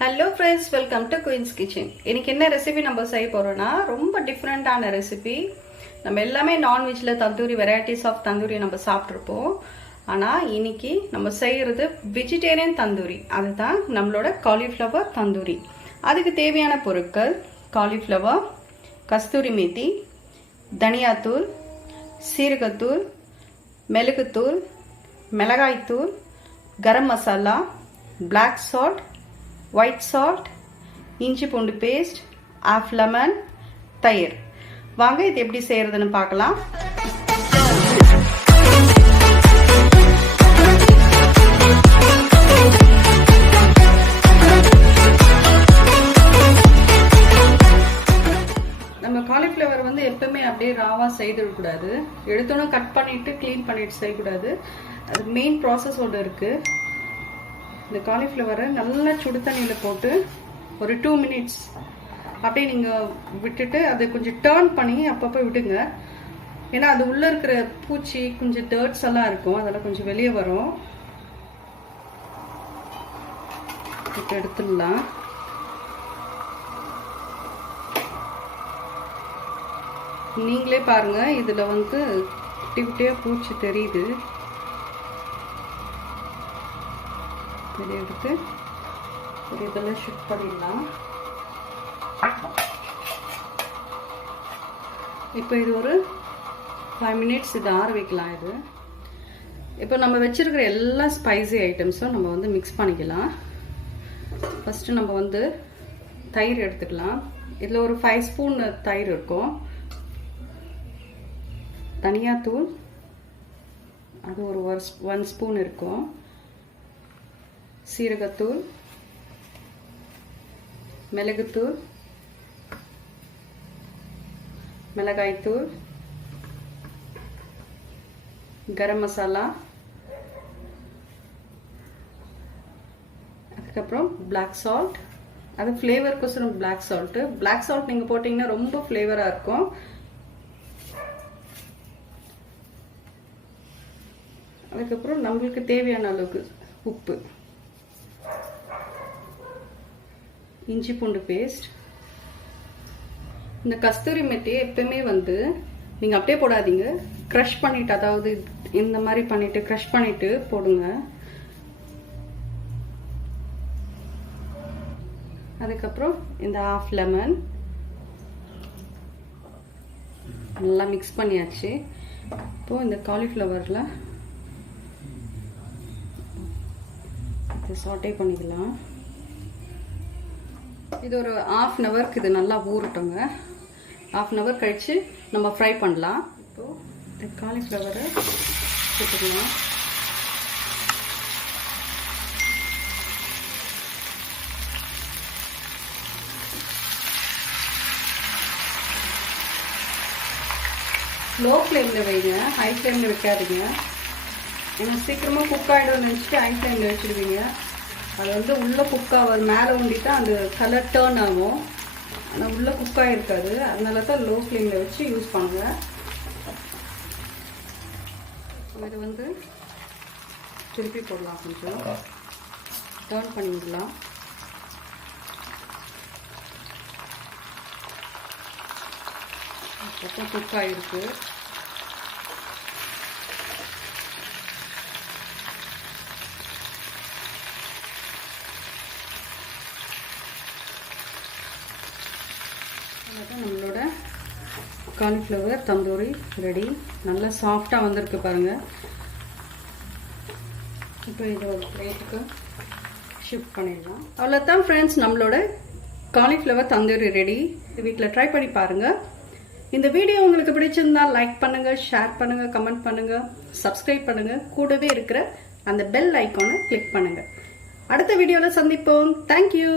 Hello friends, welcome to Queen's Kitchen. இன்னைக்கு என்ன recipe நம்ம செய்ய போறோம்னா ரொம்ப டிஃபரண்டான ரெசிபி. நம்ம எல்லாமே நான்வெஜ்ல தந்தூரி வெரைட்டிஸ் ஆஃப் தந்தூரி நம்ம சாப்பிட்டுருப்போம். ஆனா இன்னைக்கு நம்ம செய்யறது வெஜிடேரியன் தந்தூரி. அதுதான் நம்மளோட காலிஃப்ளவர் தந்தூரி. அதுக்கு தேவையான பொருட்கள் காலிஃப்ளவர், கஸ்தூரி மேத்தி, தனியாத்தூள், சீரகத்தூள், மிளகுத்தூள், மிளகாய்த்தூள், garam masala, black salt, white salt, இஞ்சி பூண்டு பேஸ்ட், half lemon, தயிர். வாங்க இது எப்படி செய்யறதுன்னு பார்க்கலாம். நம்ம காலிஃப்ளவர் வந்து எப்பவுமே அப்படியே ராவா செய்திடக்கூடாது. எடுத்தோன்னே கட் பண்ணிட்டு க்ளீன் பண்ணிட்டு செய்யக்கூடாது. அது மெயின் ப்ராசஸ் ஒன்று இருக்கு. இந்த காலிஃப்ளவரை நல்லா சுடு தண்ணியில் போட்டு ஒரு 2 minutes அப்படியே நீங்கள் விட்டுட்டு அதை கொஞ்சம் டர்ன் பண்ணி அப்பப்போ விடுங்க. ஏன்னா அது உள்ளே இருக்கிற பூச்சி கொஞ்சம் டர்ட்ஸ் எல்லாம் இருக்கும், அதெல்லாம் கொஞ்சம் வெளியே வரும். இப்போ எடுத்துடலாம். நீங்களே பாருங்க, இதில் வந்து குட்டி குட்டியாக பூச்சி தெரியுது. இதை எடுத்து ஒரு இதெல்லாம் ஷிஃப்ட் பண்ணிடலாம். இப்போ இது ஒரு 5 minutes இதை ஆற வைக்கலாம். இது இப்போ நம்ம வச்சிருக்கிற எல்லா ஸ்பைசி ஐட்டம்ஸும் நம்ம வந்து மிக்ஸ் பண்ணிக்கலாம். ஃபஸ்ட்டு நம்ம வந்து தயிர் எடுத்துக்கலாம். இதில் ஒரு 5 ஸ்பூன் தயிர் இருக்கும். தனியாத்தூள் அது ஒரு 1 ஸ்பூன் இருக்கும். சீரகத்தூள், மிளகுத்தூள், மிளகாய்த்தூள், கரம் மசாலா, அதுக்கப்புறம் black salt. அது ஃப்ளேவருக்கோசரம் black salt. black salt நீங்கள் போட்டிங்கன்னா ரொம்ப ஃப்ளேவராக இருக்கும். அதுக்கப்புறம் நம்மளுக்கு தேவையான அளவுக்கு உப்பு, இஞ்சி பூண்டு பேஸ்ட். இந்த கஸ்தூரி மெத்தியை எப்பவுமே வந்து நீங்கள் அப்படியே போடாதீங்க, க்ரஷ் பண்ணிட்டு, அதாவது இந்த மாதிரி பண்ணிட்டு க்ரஷ் பண்ணிட்டு போடுங்க. அதுக்கப்புறம் இந்த half lemon நல்லா மிக்ஸ் பண்ணியாச்சு. இப்போ இந்த காலிஃப்ளவரில் இதை சாட்டே பண்ணிக்கலாம். இது ஒரு 1/2 hour இது நல்லா ஊறட்டுங்க. 1/2 hour கழிச்சு நம்ம ஃப்ரை பண்ணலாம். இப்போ இந்த காலிஃப்ளவரை போட்டுக்கலாம். லோ ஃப்ளேமில் வைங்க, ஹை ஃப்ளேமில் வைக்காதீங்க. ஏன்னா சீக்கிரமாக குக் ஆகிடும்னு நினச்சிட்டு ஹை ஃப்ளேமில் வச்சுடுவீங்க. அது வந்து உள்ளே குக்காக மேலே உண்டிட்டா அந்த கலர் டேர்ன் ஆகும். ஆனால் உள்ளே குக்காக இருக்காது. அதனால தான் லோ ஃப்ளேமில் வச்சு யூஸ் பண்ணுங்கள். இது வந்து திருப்பி போடலாம், கொஞ்சம் டேர்ன் பண்ணிடலாம். அப்போ குக் ஆகிருக்கு. நம்மளோட காலிஃப்ளவர் தந்தூரி ரெடி. நல்லா சாஃப்டாக வந்திருக்கு பாருங்கள். இப்போ இதை ஒரு பிளேட்டுக்கு ஷிஃப்ட் பண்ணிடலாம். அவ்வளோதான் ஃப்ரெண்ட்ஸ், நம்மளோட காலிஃப்ளவர் தந்தூரி ரெடி. வீட்டில் ட்ரை பண்ணி பாருங்கள். இந்த வீடியோ உங்களுக்கு பிடிச்சிருந்தா லைக் பண்ணுங்கள், ஷேர் பண்ணுங்கள், கமெண்ட் பண்ணுங்கள், சப்ஸ்கிரைப் பண்ணுங்கள். கூடவே இருக்கிற அந்த பெல் ஐக்கானை கிளிக் பண்ணுங்கள். அடுத்த வீடியோவில் சந்திப்போம். தேங்க்யூ.